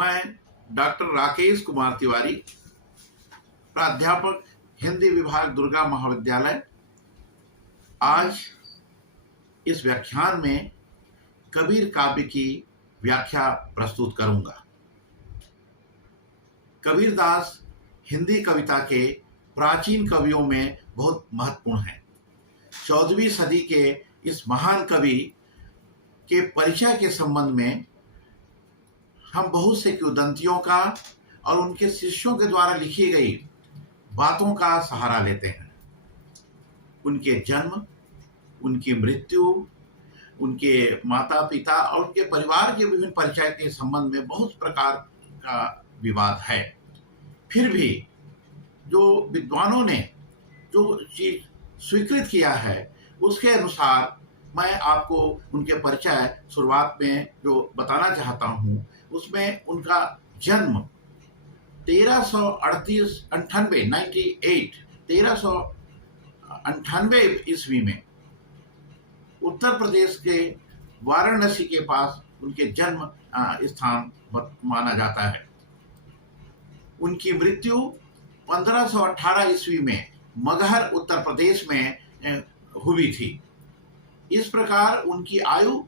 मैं डॉक्टर राकेश कुमार तिवारी, प्राध्यापक हिंदी विभाग दुर्गा महाविद्यालय, आज इस व्याख्यान में कबीर काव्य की व्याख्या प्रस्तुत करूंगा। कबीरदास हिंदी कविता के प्राचीन कवियों में बहुत महत्वपूर्ण हैं। 14वीं सदी के इस महान कवि के परिचय के संबंध में हम बहुत से किंवदंतियों का और उनके शिष्यों के द्वारा लिखी गई बातों का सहारा लेते हैं। उनके जन्म, उनकी मृत्यु, उनके माता पिता और उनके परिवार के विभिन्न परिचय के संबंध में बहुत प्रकार का विवाद है। फिर भी जो विद्वानों ने जो चीज स्वीकृत किया है उसके अनुसार मैं आपको उनके परिचय शुरुआत में जो बताना चाहता हूँ, उसमें उनका जन्म 1398 ईस्वी में उत्तर प्रदेश के वाराणसी के पास उनके जन्म स्थान माना जाता है। उनकी मृत्यु 1518 ईस्वी में मगहर उत्तर प्रदेश में हुई थी। इस प्रकार उनकी आयु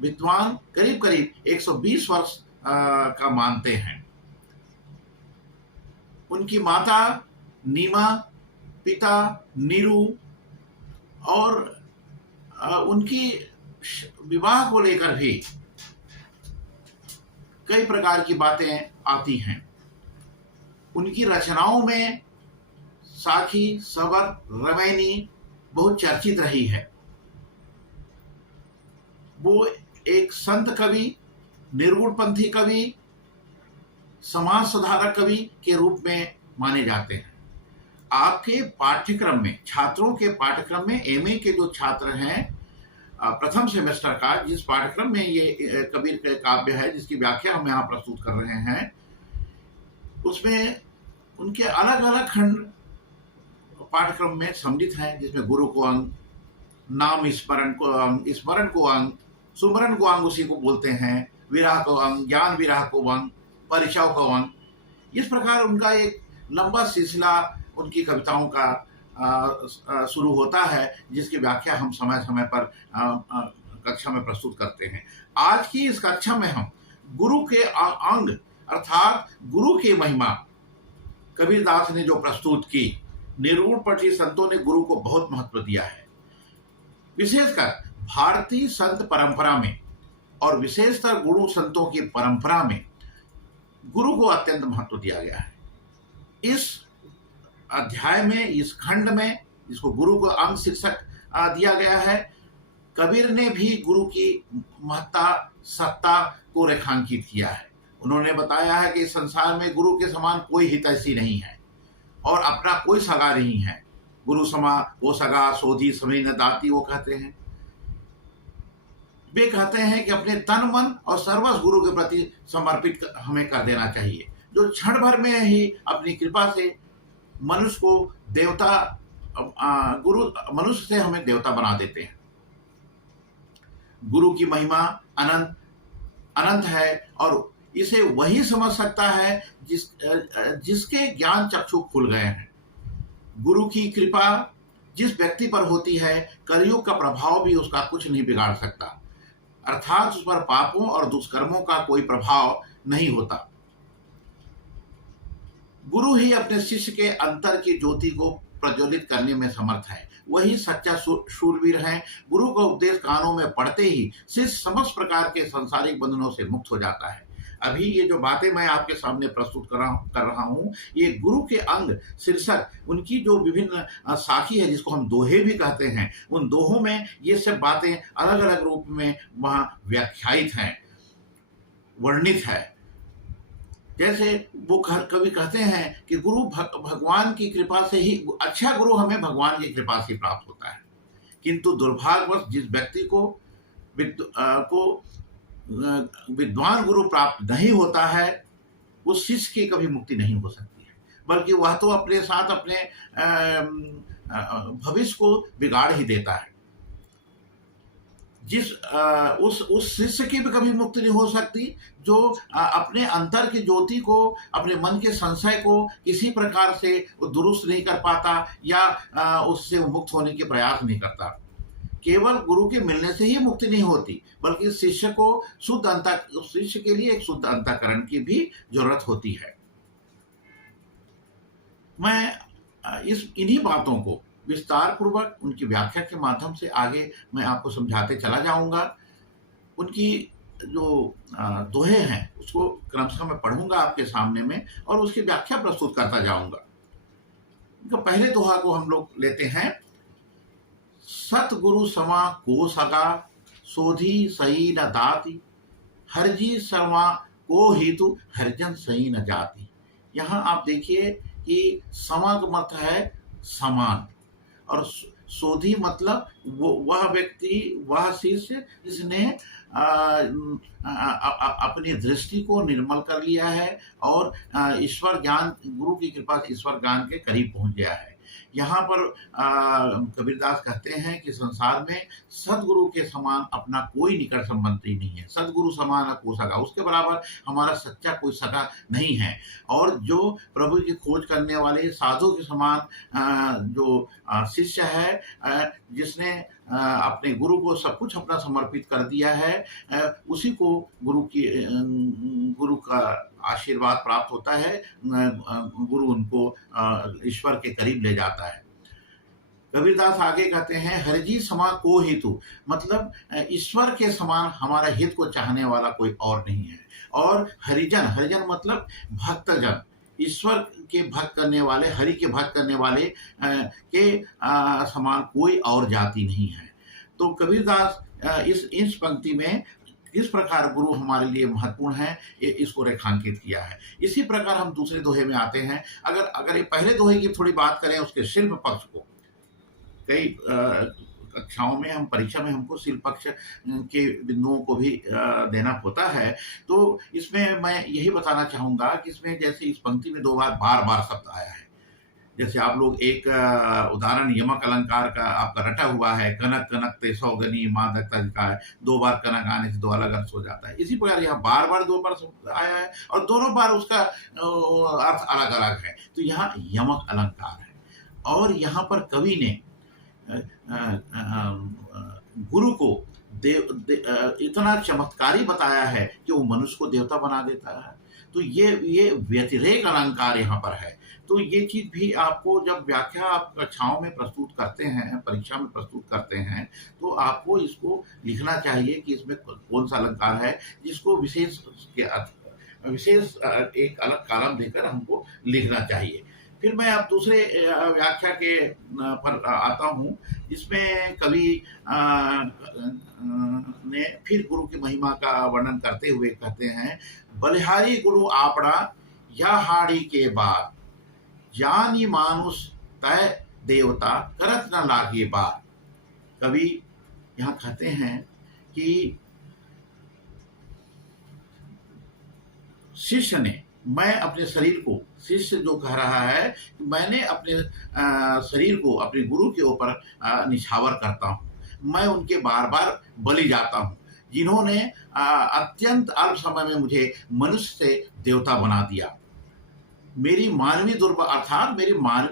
विद्वान करीब करीब 120 वर्ष का मानते हैं। उनकी माता नीमा, पिता नीरू और उनकी विवाह को लेकर भी कई प्रकार की बातें आती हैं। उनकी रचनाओं में साखी, सवर, रमैनी बहुत चर्चित रही है। वो एक संत कवि, निर्गुणपंथी कवि, समाज सुधारक कवि के रूप में माने जाते हैं। आपके पाठ्यक्रम में, छात्रों के पाठ्यक्रम में एमए के जो छात्र हैं प्रथम सेमेस्टर का, जिस पाठ्यक्रम में ये कबीर के काव्य है जिसकी व्याख्या हम यहाँ प्रस्तुत कर रहे हैं, उसमें उनके अलग अलग खंड पाठ्यक्रम में सम्मिलित हैं, जिसमें गुरु को अंग, नाम स्मरण को अंग, स्मरण को अंग, सुमरण को अंग उसी को बोलते हैं, विरह को अंग, ज्ञान विरह को अंग, परिचय को अंग। इस प्रकार उनका एक लंबा सिलसिला उनकी कविताओं का शुरू होता है, जिसकी व्याख्या हम समय समय पर कक्षा में प्रस्तुत करते हैं। आज की इस कक्षा में हम गुरु के अंग अर्थात गुरु की महिमा कबीरदास ने जो प्रस्तुत की, निर्गुणपंथी संतों ने गुरु को बहुत महत्व दिया है। विशेषकर भारतीय संत परंपरा में और विशेषतर गुरु संतों की परंपरा में गुरु को अत्यंत महत्व दिया गया है। इस अध्याय में, इस खंड में, जिसको गुरु को अंग शीर्षक दिया गया है, कबीर ने भी गुरु की महत्ता, सत्ता को रेखांकित किया है। उन्होंने बताया है कि इस संसार में गुरु के समान कोई हितैषी नहीं है और अपना कोई सगा नहीं है। गुरु समा वो सगा सोधी समय न दाती, वो कहते हैं। वे कहते हैं कि अपने तन, मन और सर्वस्व गुरु के प्रति समर्पित हमें कर देना चाहिए, जो क्षण भर में ही अपनी कृपा से मनुष्य को देवता, गुरु मनुष्य से हमें देवता बना देते हैं। गुरु की महिमा अनंत अनंत है और इसे वही समझ सकता है जिसके ज्ञान चक्षु खुल गए हैं। गुरु की कृपा जिस व्यक्ति पर होती है, कलयुग का प्रभाव भी उसका कुछ नहीं बिगाड़ सकता, अर्थात उस पर पापों और दुष्कर्मों का कोई प्रभाव नहीं होता। गुरु ही अपने शिष्य के अंतर की ज्योति को प्रज्वलित करने में समर्थ है। वही सच्चा शूरवीर है। गुरु का उपदेश कानों में पड़ते ही शिष्य समस्त प्रकार के सांसारिक बंधनों से मुक्त हो जाता है। अभी ये जो बातें मैं आपके सामने प्रस्तुत कर रहा हूँ, ये गुरु के अंग शीर्षक उनकी जो विभिन्न साखी है, जिसको हम दोहे भी कहते हैं, उन दोहों में ये सब बातें अलग अलग रूप में वहाँ व्याख्यायित हैं, वर्णित है। जैसे वो कवि कहते हैं कि गुरु भगवान की कृपा से ही, अच्छा गुरु हमें भगवान की कृपा से प्राप्त होता है, किंतु दुर्भाग्यवश जिस व्यक्ति को विद्वान गुरु प्राप्त नहीं होता है, उस शिष्य की कभी मुक्ति नहीं हो सकती है, बल्कि वह तो अपने साथ अपने भविष्य को बिगाड़ ही देता है। उस शिष्य की भी कभी मुक्ति नहीं हो सकती जो अपने अंतर की ज्योति को, अपने मन के संशय को किसी प्रकार से दुरुस्त नहीं कर पाता या उससे मुक्त होने के प्रयास नहीं करता। केवल गुरु के मिलने से ही मुक्ति नहीं होती, बल्कि शिष्य के लिए एक शुद्ध अंतःकरण की भी जरूरत होती है। मैं इन्हीं बातों को विस्तार पूर्वक उनकी व्याख्या के माध्यम से आगे मैं आपको समझाते चला जाऊंगा। उनकी जो दोहे हैं उसको क्रमशः मैं पढ़ूंगा आपके सामने में और उसकी व्याख्या प्रस्तुत करता जाऊंगा। तो पहले दोहा को हम लोग लेते हैं। सतगुरु समा को सगा, सोधी सही न दाती, हरजी समा को हेतु, हरजन सही न जाती। यहाँ आप देखिए कि समा का मतलब है समान, और सोधी मतलब वह व्यक्ति, वह शिष्य जिसने अपनी दृष्टि को निर्मल कर लिया है और ईश्वर ज्ञान, गुरु की कृपा से ईश्वर ज्ञान के करीब पहुंच गया है। यहाँ पर कबीरदास कहते हैं कि संसार में सदगुरु के समान अपना कोई निकट संबंधी नहीं है। सदगुरु समान को सगा, उसके बराबर हमारा सच्चा कोई सगा नहीं है। और जो प्रभु की खोज करने वाले साधु के समान जो शिष्य है, जिसने अपने गुरु को सब कुछ अपना समर्पित कर दिया है, उसी को गुरु का आशीर्वाद प्राप्त होता है। गुरु उनको ईश्वर के करीब ले जाता है। कबीरदास आगे कहते हैं, हरजी समा को हेतु, मतलब ईश्वर के समान हमारा हित को चाहने वाला कोई और नहीं है। और हरिजन, हरिजन मतलब भक्तजन, ईश्वर के भक्त करने वाले, हरि के भक्त करने वाले के समान कोई और जाति नहीं है। तो कबीरदास इस पंक्ति में किस प्रकार गुरु हमारे लिए महत्वपूर्ण है इसको रेखांकित किया है। इसी प्रकार हम दूसरे दोहे में आते हैं। अगर ये पहले दोहे की थोड़ी बात करें, उसके शिल्प पक्ष को, कई कक्षाओं में हम, परीक्षा में हमको शिल्प पक्ष के बिंदुओं को भी देना होता है। तो इसमें मैं यही बताना चाहूंगा कि इसमें जैसे इस पंक्ति में दो बार बार शब्द आया है। जैसे आप लोग एक उदाहरण यमक अलंकार का आपका रटा हुआ है, कनक कनक ते सौगनी मादकता का है, दो बार कनक आने से दो अलग अर्थ हो जाता है। इसी प्रकार यहाँ बार बार दो बार आया है और दोनों बार उसका अर्थ अलग अलग है। तो यहाँ यमक अलंकार है। और यहाँ पर कवि ने गुरु को इतना चमत्कारी बताया है कि वो मनुष्य को देवता बना देता है। तो ये व्यतिरेक अलंकार यहाँ पर है। तो ये चीज भी आपको जब व्याख्या आप कक्षाओं में प्रस्तुत करते हैं, परीक्षा में प्रस्तुत करते हैं, तो आपको इसको लिखना चाहिए कि इसमें कौन सा अलंकार है जिसको विशेष एक अलग कॉलम देकर हमको लिखना चाहिए। फिर मैं अब दूसरे व्याख्या के पर आता हूँ, जिसमें कवि ने फिर गुरु की महिमा का वर्णन करते हुए कहते हैं, बलिहारी गुरु आपड़ा या हाड़ी के बाद, जानी मानुष तय देवता करत न लागे बात। कवि यहाँ कहते हैं कि शिष्य ने, मैं अपने शरीर को, शिष्य जो कह रहा है कि मैंने अपने शरीर को अपने गुरु के ऊपर निछावर करता हूँ, मैं उनके बार बार बलि जाता हूँ, जिन्होंने अत्यंत अल्प समय में मुझे मनुष्य से देवता बना दिया। मेरी मानवीय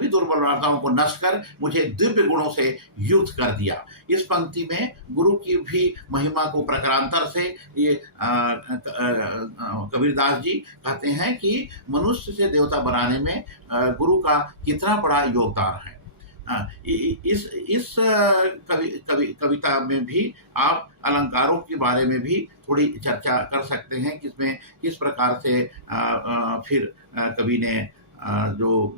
दुर्बलताओं को नष्ट कर मुझे दिव्य गुणों से युक्त कर दिया। इस पंक्ति में गुरु की भी महिमा को प्रकारांतर से ये कबीरदास जी कहते हैं कि मनुष्य से देवता बनाने में गुरु का कितना बड़ा योगदान है। इस कविता में भी आप अलंकारों के बारे में भी थोड़ी चर्चा कर सकते हैं कि इसमें किस प्रकार से फिर कवि ने जो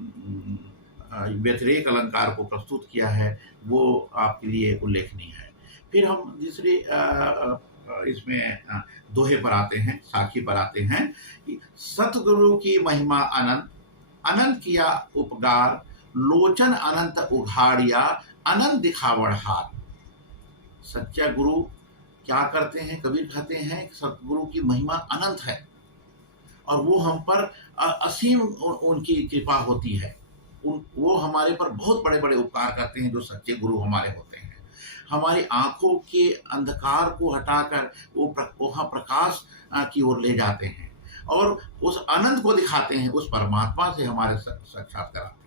व्यतिरेक अलंकार को प्रस्तुत किया है वो आपके लिए उल्लेखनीय है। फिर हम दूसरी इसमें दोहे पर आते हैं, साखी पर आते हैं कि सतगुरु की महिमा अनंत, अनंत किया उपकार, लोचन अनंत उघाड़िया, अनंत दिखावड़ हार। सच्चा गुरु क्या करते हैं? कबीर कहते हैं सतगुरु की महिमा अनंत है और वो हम पर असीम उनकी कृपा होती है। वो हमारे पर बहुत बड़े बड़े उपकार करते हैं, जो सच्चे गुरु हमारे होते हैं। हमारी आँखों के अंधकार को हटाकर वहाँ प्रकाश की ओर ले जाते हैं और उस अनंत को दिखाते हैं, उस परमात्मा से हमारे साक्षात कराते हैं।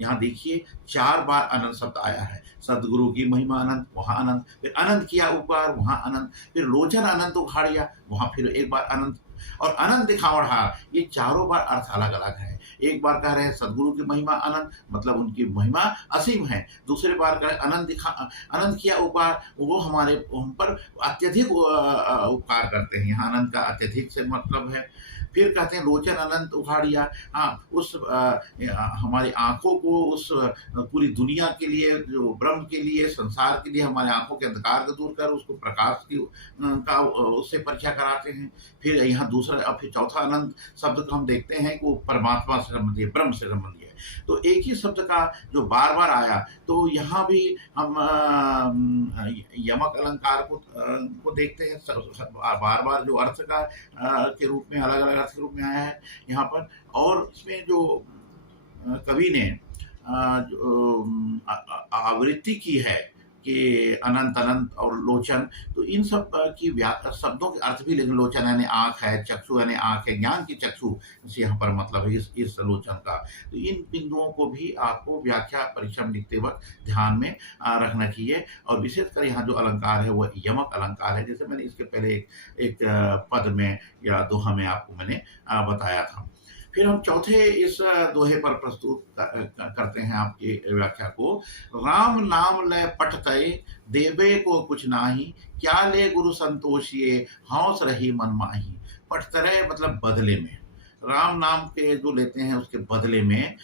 यहाँ देखिए 4 बार अनंत शब्द आया है। सद्गुरु की महिमा अनंत, वहाँ अनंत, फिर अनंत किया उपकार, वहाँ अनंत, फिर लोचन अनंत उघाड़िया, वहाँ फिर एक बार अनंत, और अनंत दिखावड़हार। ये चारों बार अर्थ अलग अलग है। एक बार कह रहे हैं सद्गुरु की महिमा अनंत, मतलब उनकी महिमा असीम है। दूसरी बार कह रहे अनंत किया उपकार, वो हमारे हम पर अत्यधिक उपकार करते हैं। यहाँ अनंत का अत्यधिक से मतलब है। फिर कहते हैं लोचन अनंत उघाड़िया, हाँ उस हमारी आंखों को उस पूरी दुनिया के लिए, जो ब्रह्म के लिए, संसार के लिए हमारे आंखों के अंधकार को दूर कर उसको प्रकाश की का उससे परिचय कराते हैं। फिर यहाँ दूसरा, फिर चौथा अनंत शब्द को हम देखते हैं कि वो परमात्मा से संबंधी है, ब्रह्म से संबंधी है। तो एक ही शब्द का जो बार बार आया, तो यहाँ भी हम यमक अलंकार को देखते हैं, बार बार जो अर्थ का के रूप में, अलग अलग अर्थ के रूप में आया है यहाँ पर। और इसमें जो कवि ने आवृत्ति की है कि अनंत अनंत और लोचन, तो इन सब की शब्दों के अर्थ भी, लेकिन लोचन यानी आँख है, चक्षु यानी आँख है, ज्ञान की चक्षु से यहाँ पर मतलब है इस लोचन का। तो इन बिंदुओं को भी आपको व्याख्या परीक्षा में लिखते वक्त ध्यान में रखना चाहिए। और विशेषकर यहाँ जो अलंकार है वो यमक अलंकार है, जैसे मैंने इसके पहले एक पद में या दोहा में आपको मैंने बताया था। फिर हम चौथे इस दोहे पर प्रस्तुत करते हैं आपकी व्याख्या को। राम नाम लय पठतय, देवे को कुछ नाही, क्या ले गुरु संतोषिए, हौस रही मन माही। पठतरय मतलब बदले में, राम नाम के जो लेते हैं उसके बदले में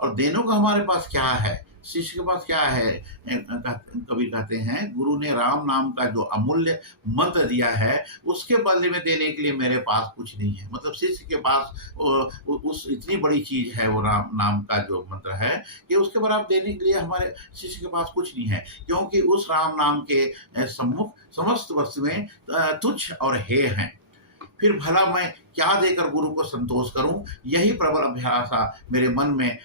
और देनों का हमारे पास क्या है, शिष्य के पास क्या है। कवि कहते हैं गुरु ने राम नाम का जो अमूल्य मंत्र दिया है उसके बदले में देने के लिए मेरे पास कुछ नहीं है। मतलब शिष्य के पास उस इतनी बड़ी चीज है वो राम नाम का जो मंत्र है कि उसके बराबर देने के लिए हमारे शिष्य के पास कुछ नहीं है, क्योंकि उस राम नाम के सम्मुख समस्त वस्तुएं तुच्छ और हेय हैं। फिर भला मैं क्या देकर गुरु को संतोष करूं, यही प्रबल अभिलाषा मेरे मन में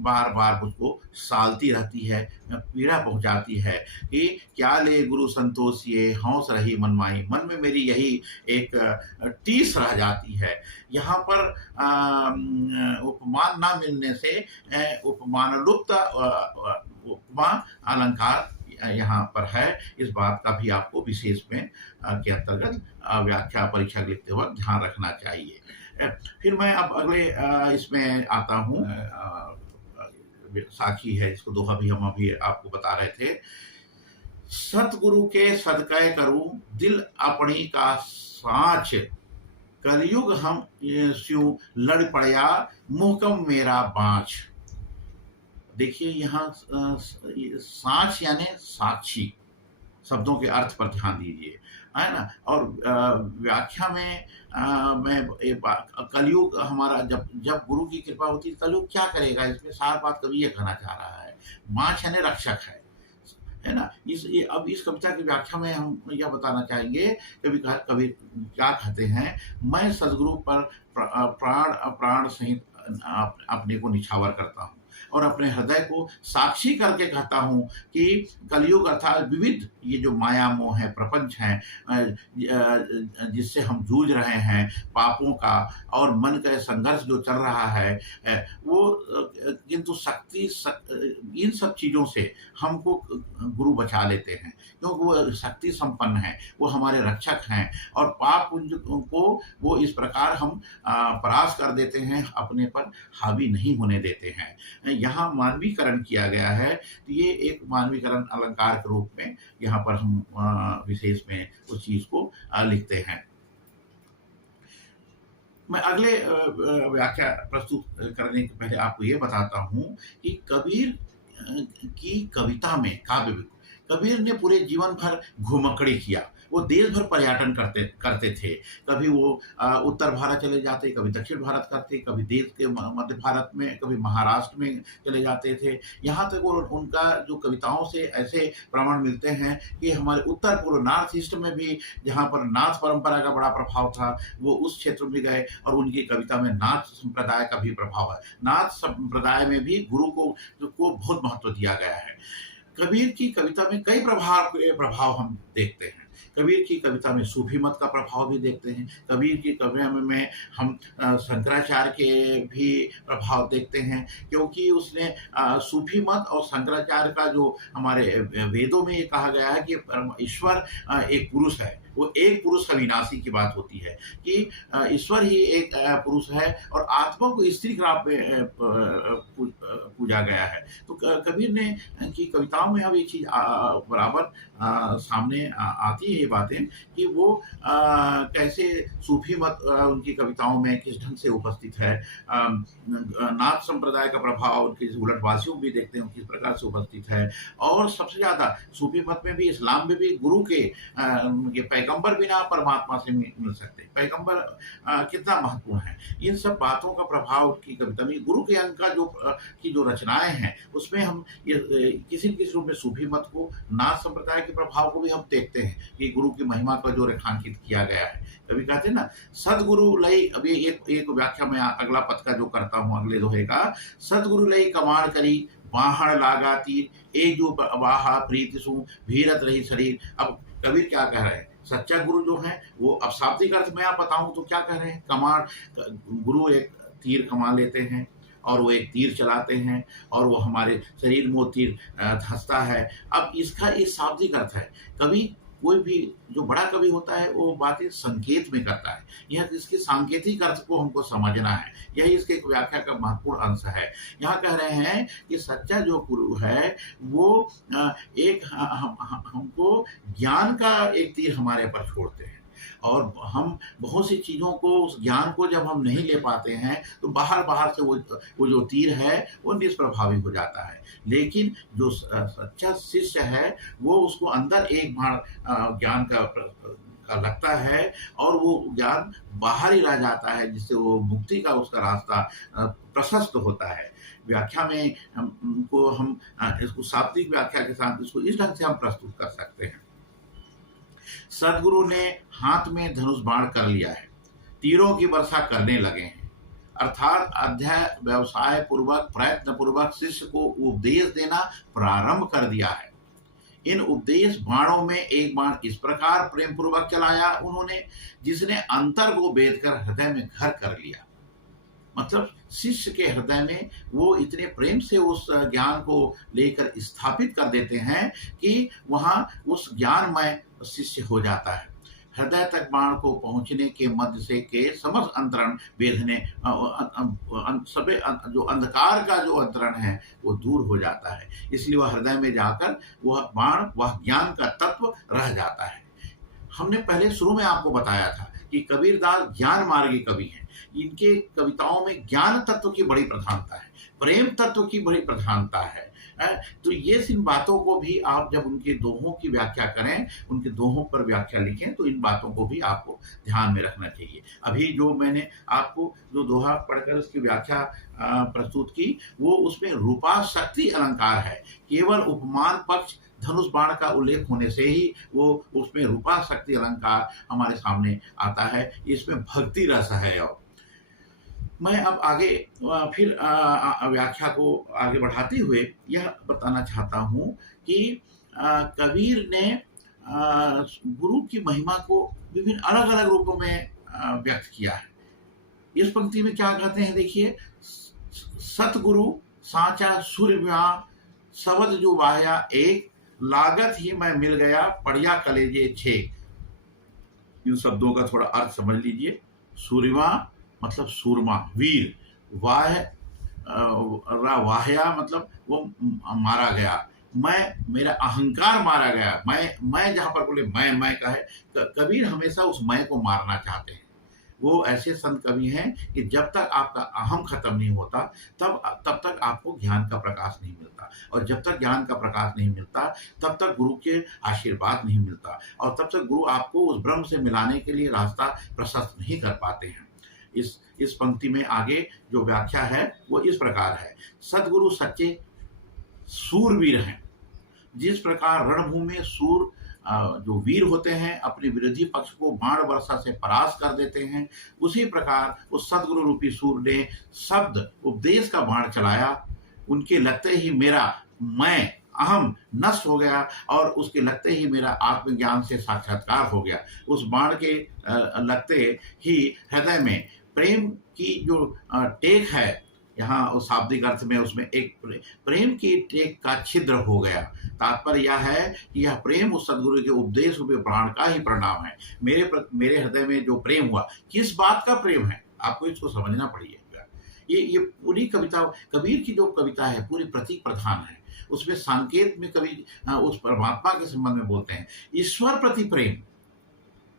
बार बार मुझको सालती रहती है, पीड़ा पहुंचाती है कि क्या ले गुरु संतोष, ये हौस रही मनमाई। मन में मेरी यही एक टीस रह जाती है। यहाँ पर उपमान ना मिलने से उपमान लुप्त उपमा अलंकार यहाँ पर है। इस बात का भी आपको विशेष में के अंतर्गत व्याख्या परीक्षा लिखते वक्त ध्यान रखना चाहिए। फिर मैं अब अगले इसमें आता हूँ, साखी है, इसको दोहा भी हम अभी आपको बता रहे थे। सतगुरु के सदकय करूं, दिल अपनी का साँच, कलयुग हम स्यूं लड़ पड़या, मुहकम मेरा बाँच। देखिए यहाँ साँच यानी साक्षी, शब्दों के अर्थ पर ध्यान दीजिए, है ना। और व्याख्या में मैं कलयुग हमारा जब गुरु की कृपा होती है, कलयुग क्या करेगा, इसमें सार बात कवि ये कहना चाह रहा है। माँच यानी रक्षक है ना। अब इस कविता की व्याख्या में हम यह बताना चाहेंगे, कभी क्या कहते हैं, मैं सदगुरु पर प्राण सहित अपने को निछावर करता हूँ और अपने हृदय को साक्षी करके कहता हूँ कि कलयुग अर्थात विविध ये जो माया मोह है, प्रपंच है, जिससे हम जूझ रहे हैं, पापों का और मन का संघर्ष जो चल रहा है, वो किंतु शक्ति इन सब चीज़ों से हमको गुरु बचा लेते हैं, क्योंकि वो शक्ति संपन्न है, वो हमारे रक्षक हैं। और पाप को वो इस प्रकार हम परास कर देते हैं, अपने पर हावी नहीं होने देते हैं। यहाँ मानवीकरण किया गया है, तो ये एक मानवीकरण अलंकार के रूप में यहाँ पर हम विशेष में उस चीज को लिखते हैं। मैं अगले व्याख्या प्रस्तुत करने के पहले आपको ये बताता हूँ कि कबीर की कविता में कबीर ने पूरे जीवन भर घुमक्कड़ी किया। वो देश भर पर्यटन करते थे। कभी वो उत्तर भारत चले जाते, कभी दक्षिण भारत करते, कभी देश के मध्य भारत में, कभी महाराष्ट्र में चले जाते थे। यहाँ तक उनका जो कविताओं से ऐसे प्रमाण मिलते हैं कि हमारे उत्तर पूर्व नॉर्थ ईस्ट में भी, जहाँ पर नाथ परंपरा का बड़ा प्रभाव था, वो उस क्षेत्र में गए और उनकी कविता में नाथ संप्रदाय का भी प्रभाव है। नाथ संप्रदाय में भी गुरु को बहुत महत्व दिया गया है। कबीर की कविता में कई प्रभाव हम देखते हैं। कबीर की कविता में सूफी मत का प्रभाव भी देखते हैं। कबीर की कविता में हम शंकराचार्य के भी प्रभाव देखते हैं, क्योंकि उसने सूफी मत और शंकराचार्य का जो हमारे वेदों में ये कहा गया है कि ईश्वर एक पुरुष है, वो एक पुरुष अविनाशी की बात होती है कि ईश्वर ही एक पुरुष है और आत्मा को स्त्री का पूजा गया है। तो कबीर ने की कविताओं में अब ये चीज़ बराबर सामने आती है ये बातें कि वो कैसे सूफी मत उनकी कविताओं में किस ढंग से उपस्थित है। नाथ संप्रदाय का प्रभाव उनके उलटवासियों भी देखते हैं किस प्रकार से उपस्थित है। और सबसे ज़्यादा सूफी मत में भी, इस्लाम में भी गुरु के पैगंबर बिना परमात्मा से मिल सकते। पैगंबर कितना महत्वपूर्ण है, इन सब बातों का प्रभाव की कविता में गुरु के अंक का जो रचनाएं हैं उसमें हम ये किसी न किसी रूप में सूफी मत को, नाथ संप्रदाय के प्रभाव को भी हम देखते हैं कि गुरु की महिमा का जो रेखांकित किया गया है। कभी कहते हैं ना सदगुरु लई, अभी एक व्याख्या में अगला पद का जो करता हूँ अगले दोहे का, सदगुरु लई कमाण करी बाहर लागा तीर ए जो वाहा प्रीति सु भीरत रही शरीर। अब कबीर क्या कह रहे हैं, सच्चा गुरु जो है वो, अब शाब्दिक अर्थ में आप बताऊं तो क्या कह रहे हैं, कमाण, गुरु एक तीर कमा लेते हैं और वो एक तीर चलाते हैं और वो हमारे शरीर में वो तीर धंसता है। अब इसका एक शाब्दिक अर्थ है। कवि, कोई भी जो बड़ा कवि होता है वो बातें संकेत में करता है, यह इसके सांकेतिक अर्थ को हमको समझना है, यही इसके एक व्याख्या का महत्वपूर्ण अंश है। यहाँ कह रहे हैं कि सच्चा जो गुरु है वो एक हमको ज्ञान का एक तीर हमारे पर छोड़ते हैं और हम बहुत सी चीज़ों को, उस ज्ञान को जब हम नहीं ले पाते हैं तो बाहर से वो जो तीर है वो निष्प्रभावी हो जाता है। लेकिन जो सच्चा शिष्य है वो उसको अंदर एक बाण ज्ञान का लगता है और वो ज्ञान बाहर ही रह जाता है, जिससे वो मुक्ति का उसका रास्ता प्रशस्त होता है। व्याख्या में हम इसको शाब्दिक व्याख्या के साथ इसको इस ढंग से हम प्रस्तुत कर सकते हैं। सदगुरु ने हाथ में धनुष बाण कर लिया है, तीरों की वर्षा करने लगे हैं, अर्थात अध्याय व्यवसाय पूर्वक प्रयत्न पूर्वक शिष्य को उपदेश देना प्रारंभ कर दिया है। इन उपदेश बाणों में एक बाण इस प्रकार प्रेम पूर्वक चलाया उन्होंने, जिसने अंतर को भेद कर हृदय में घर कर लिया। मतलब शिष्य के हृदय में वो इतने प्रेम से उस ज्ञान को लेकर स्थापित कर देते हैं कि वहाँ उस ज्ञानमय शिष्य हो जाता है। हृदय तक बाण को पहुंचने के मध्य से के समस्त अंतरण भेदने सभी जो अंधकार का जो अंतरण है वो दूर हो जाता है। इसलिए वह हृदय में जाकर वह बाण, वह ज्ञान का तत्व रह जाता है। हमने पहले शुरू में आपको बताया था कि कबीरदास ज्ञान मार्गी कवि हैं। इनके कविताओं में ज्ञान तत्व की बड़ी प्रधानता है, प्रेम तत्व की बड़ी प्रधानता है। तो ये इन बातों को भी आप जब उनके दोहों की व्याख्या करें, उनके दोहों पर व्याख्या लिखें, तो इन बातों को भी आपको ध्यान में रखना चाहिए। अभी जो मैंने आपको जो दोहा पढ़कर उसकी व्याख्या प्रस्तुत की, वो उसमें रूपा शक्ति अलंकार है। केवल उपमान पक्ष धनुष बाण का उल्लेख होने से ही वो उसमें रूपा शक्ति अलंकार हमारे सामने आता है। इसमें भक्ति रस है। और मैं अब आगे फिर व्याख्या को आगे बढ़ाते हुए यह बताना चाहता हूँ कि कबीर ने गुरु की महिमा को विभिन्न अलग अलग रूपों में व्यक्त किया है। इस पंक्ति में क्या कहते हैं, देखिए, सतगुरु साचा सूर्य शब्द जो वाया एक, लागत ही मैं मिल गया पढ़िया कलेजे छे। इन शब्दों का थोड़ा अर्थ समझ लीजिए। सूर्यवा मतलब सूरमा, वीर, वाहया मतलब वो मारा गया, मेरा अहंकार मारा गया। मैं जहां पर बोले मैं का है, कबीर हमेशा उस मैं को मारना चाहते हैं। वो ऐसे संत कवि हैं कि जब तक आपका अहम खत्म नहीं होता तब तक आपको ज्ञान का प्रकाश नहीं मिलता, और जब तक ज्ञान का प्रकाश नहीं मिलता तब तक गुरु के आशीर्वाद नहीं मिलता, और तब तक गुरु आपको उस ब्रह्म से मिलाने के लिए रास्ता प्रशस्त नहीं कर पाते हैं। इस पंक्ति में आगे जो व्याख्या है वो इस प्रकार है। सदगुरु सच्चे सूरवीर हैं। जिस प्रकार रणभूमि में सूर जो वीर होते हैं अपने विरोधी पक्ष को बाण वर्षा से परास्त कर देते हैं, उसी प्रकार उस सदगुरु रूपी सूर ने शब्द उपदेश का बाण चलाया। उनके लगते ही मेरा मैं अहम नष्ट हो गया और उसके लगते ही मेरा आत्मज्ञान से साक्षात्कार हो गया। उस बाण के लगते ही हृदय में प्रेम की जो टेक है, यहाँ उस शाब्दिक अर्थ में उसमें एक प्रेम की टेक का छिद्र हो गया। तात्पर्य यह है कि यह प्रेम उस सदगुरु के उपदेश रूपी प्राण का ही परिणाम है। मेरे हृदय में जो प्रेम हुआ, किस बात का प्रेम है, आपको इसको समझना पड़ेगा। ये पूरी कविता, कबीर की जो कविता है पूरी प्रतीक प्रधान है। उसमें संकेत में कवि उस परमात्मा के संबंध में बोलते हैं, ईश्वर प्रति प्रेम,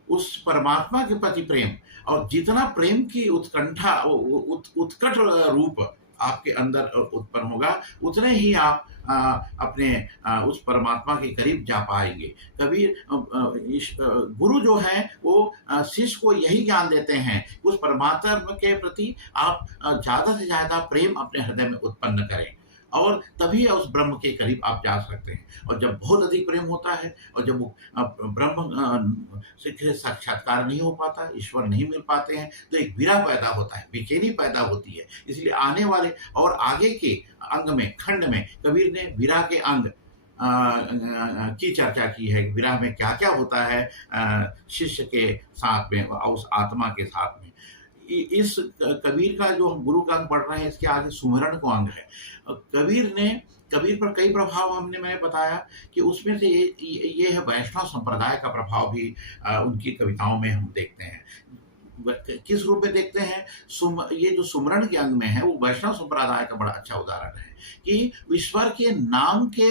उस परमात्मा के प्रति प्रेम, और जितना प्रेम की उत्कंठा उत्कट रूप आपके अंदर उत्पन्न होगा, उतने ही आप अपने उस परमात्मा के करीब जा पाएंगे। कबीर गुरु जो है वो शिष्य को यही ज्ञान देते हैं, उस परमात्मा के प्रति आप ज्यादा से ज्यादा प्रेम अपने हृदय में उत्पन्न करें, और तभी उस ब्रह्म के करीब आप जा सकते हैं। और जब बहुत अधिक प्रेम होता है और जब वो ब्रह्म से साक्षात्कार नहीं हो पाता, ईश्वर नहीं मिल पाते हैं, तो एक विरह पैदा होता है, बेचैनी पैदा होती है। इसलिए आने वाले और आगे के अंग में, खंड में, कबीर ने विरह के अंग की चर्चा की है। विरह में क्या क्या होता है शिष्य के साथ में, उस आत्मा के साथ में। इस कबीर का जो हम गुरु का अंग पढ़ रहे हैं, इसके आगे सुमिरन को अंग है। कबीर पर कई प्रभाव मैंने बताया कि उसमें से ये है वैष्णव संप्रदाय का प्रभाव भी उनकी कविताओं में हम देखते हैं। किस रूप में देखते हैं? ये जो सुमरण के अंग में है वो वैष्णव संप्रदाय का बड़ा अच्छा उदाहरण है कि ईश्वर के नाम के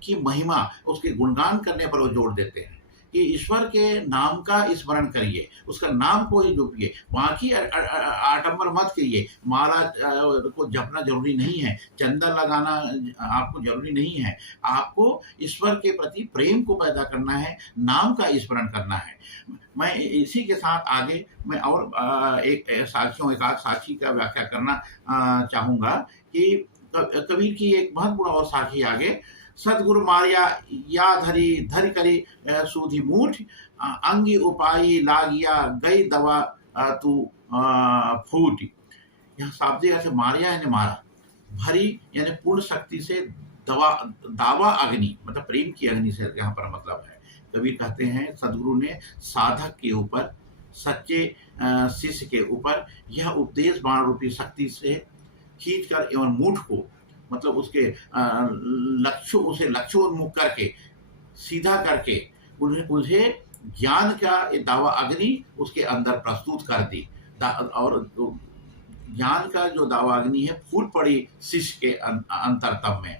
की महिमा, उसके गुणगान करने पर वो जोर देते हैं कि ईश्वर के नाम का स्मरण करिए, उसका नाम को ही जपिए, बाकी आडंबर मत करिए। माला को जपना जरूरी नहीं है, चंदन लगाना आपको जरूरी नहीं है। आपको ईश्वर के प्रति प्रेम को पैदा करना है, नाम का स्मरण करना है। मैं इसी के साथ आगे मैं और एक साक्षी का व्याख्या करना चाहूंगा कि कबीर की एक महत्वपूर्ण और साखी आगे, सदगुरु मारिया या धरी करी सूधी मूठ, अंगी उपाई लागिया गई दवा तू फूट। यहाँ शाब्दिक ऐसे मारिया यानी मारा, भरी यानी पूर्ण शक्ति से, दावा अग्नि मतलब प्रेम की अग्नि से यहाँ पर मतलब है। कबीर कहते हैं सदगुरु ने साधक के ऊपर, सच्चे शिष्य के ऊपर यह उपदेश बाण रूपी शक्ति से खींचकर एवं मूठ को मतलब उसके उसे लक्ष्योन्मुख करके सीधा करके उन्हें ज्ञान का दावा अग्नि उसके अंदर प्रस्तुत कर दी। और ज्ञान का जो दावा अग्नि है फूट पड़ी शिष्य के अंतरतम में,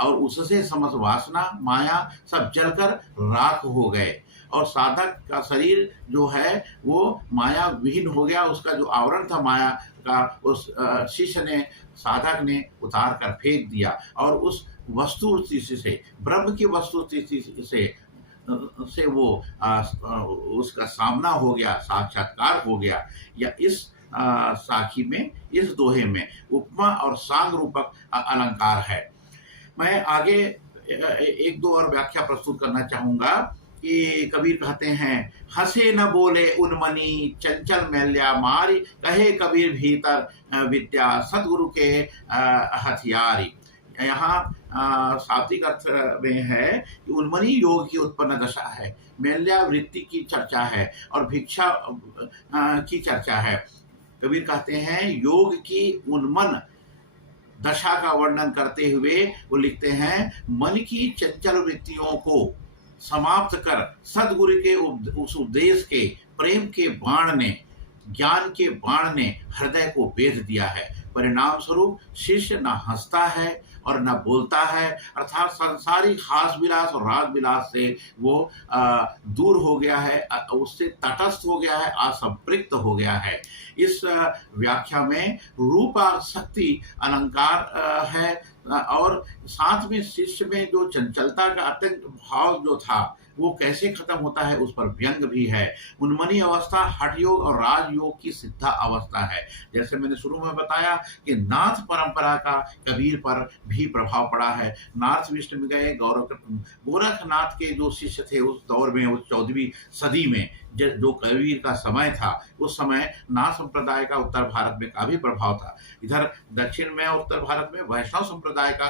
और उससे समस्त वासना माया सब जलकर राख हो गए, और साधक का शरीर जो है वो माया विहीन हो गया। उसका जो आवरण था माया का, उस शिष्य ने, साधक ने उतार कर फेंक दिया, और उस वस्तु स्थिति से, ब्रह्म की वस्तु स्थिति से वो उसका सामना हो गया, साक्षात्कार हो गया। या इस साखी में, इस दोहे में उपमा और सांग रूपक अलंकार है। मैं आगे एक दो और व्याख्या प्रस्तुत करना चाहूंगा कि कबीर कहते हैं, हंसे न बोले उन्मनी चंचल मैल्या मारी, कहे कबीर भीतर विद्या सदगुरु के हथियारी। यहाँ शाब्दिक अर्थ में है कि उन्मनी योग की उत्पन्न दशा है, मैल्या वृत्ति की चर्चा है, और भिक्षा की चर्चा है। कबीर कहते हैं योग की उन्मन दशा का वर्णन करते हुए वो लिखते हैं, मन की चंचल वृत्तियों को समाप्त कर सदगुरु के उस उपदेश के प्रेम के बाण ने, ज्ञान के बाण ने हृदय को बेध दिया है। परिणाम स्वरूप शिष्य न हंसता है और न बोलता है, अर्थात सांसारिक हास विलास और राग विलास से वो दूर हो गया है, उससे तटस्थ हो गया है, असंपृक्त हो गया है। इस व्याख्या में रूपा शक्ति अलंकार है, और साथ में शिष्य में जो चंचलता का अत्यंत भाव जो था वो कैसे खत्म होता है उस पर व्यंग भी है। उन्मनी अवस्था हठ योग और राजयोग की सिद्धा अवस्था है। जैसे मैंने शुरू में बताया कि नाथ परंपरा का कबीर पर भी प्रभाव पड़ा है। नाथ विष्णु में गए, गोरखनाथ के जो शिष्य थे उस दौर में, उस 14वीं सदी में जो कबीर का समय था, उस समय नाथ संप्रदाय का उत्तर भारत में काफी प्रभाव था। इधर दक्षिण में और उत्तर भारत में वैष्णव संप्रदाय का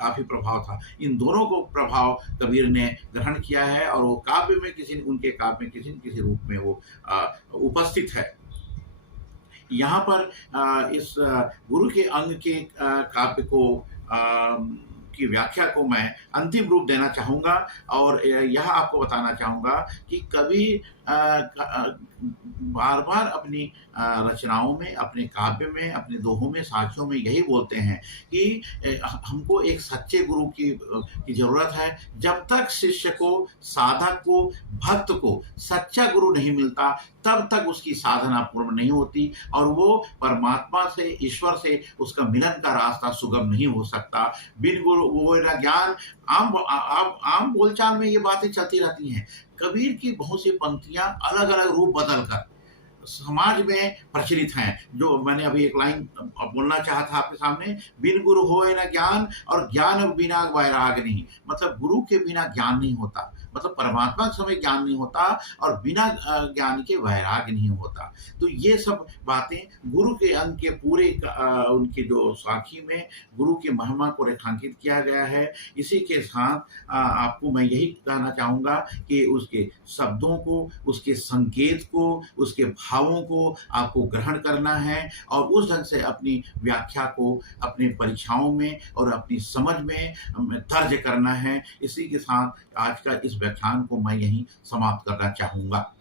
काफ़ी प्रभाव था। इन दोनों को प्रभाव कबीर ने ग्रहण किया है और वो काव्य में उनके काव्य में किसी न किसी रूप में वो उपस्थित है। यहाँ पर इस गुरु के अंग के काव्य को की व्याख्या को मैं अंतिम रूप देना चाहूँगा और यह आपको बताना चाहूँगा कि कबीर बार-बार अपनी रचनाओं में, अपने काव्य में, अपने दोहों में, साखियों में यही बोलते हैं कि हमको एक सच्चे गुरु की ज़रूरत है। जब तक शिष्य को, साधक को, भक्त को सच्चा गुरु नहीं मिलता, तब तक उसकी साधना पूर्ण नहीं होती और वो परमात्मा से, ईश्वर से उसका मिलन का रास्ता सुगम नहीं हो सकता। बिन गुरु वो ना ज्ञान। आम बोलचाल में ये बातें चलती रहती हैं। कबीर की बहुत सी पंक्तियाँ अलग-अलग रूप बदल कर समाज में प्रचलित हैं। जो मैंने अभी एक लाइन बोलना चाहा था आपके सामने, बिन गुरु होए न ज्ञान और ज्ञान बिना वैराग नहीं। मतलब गुरु के बिना ज्ञान नहीं होता, मतलब परमात्मा के समय ज्ञान नहीं होता और बिना ज्ञान के वैराग नहीं होता। तो ये सब बातें गुरु के अंग के पूरे उनकी जो साखी में गुरु की महिमा को रेखांकित किया गया है। इसी के साथ आपको मैं यही कहना चाहूँगा कि उसके शब्दों को, उसके संकेत को, उसके भावों को आपको ग्रहण करना है और उस ढंग से अपनी व्याख्या को अपनी परीक्षाओं में और अपनी समझ में दर्ज करना है। इसी के साथ आज का इस व्याख्यान को मैं यहीं समाप्त करना चाहूँगा।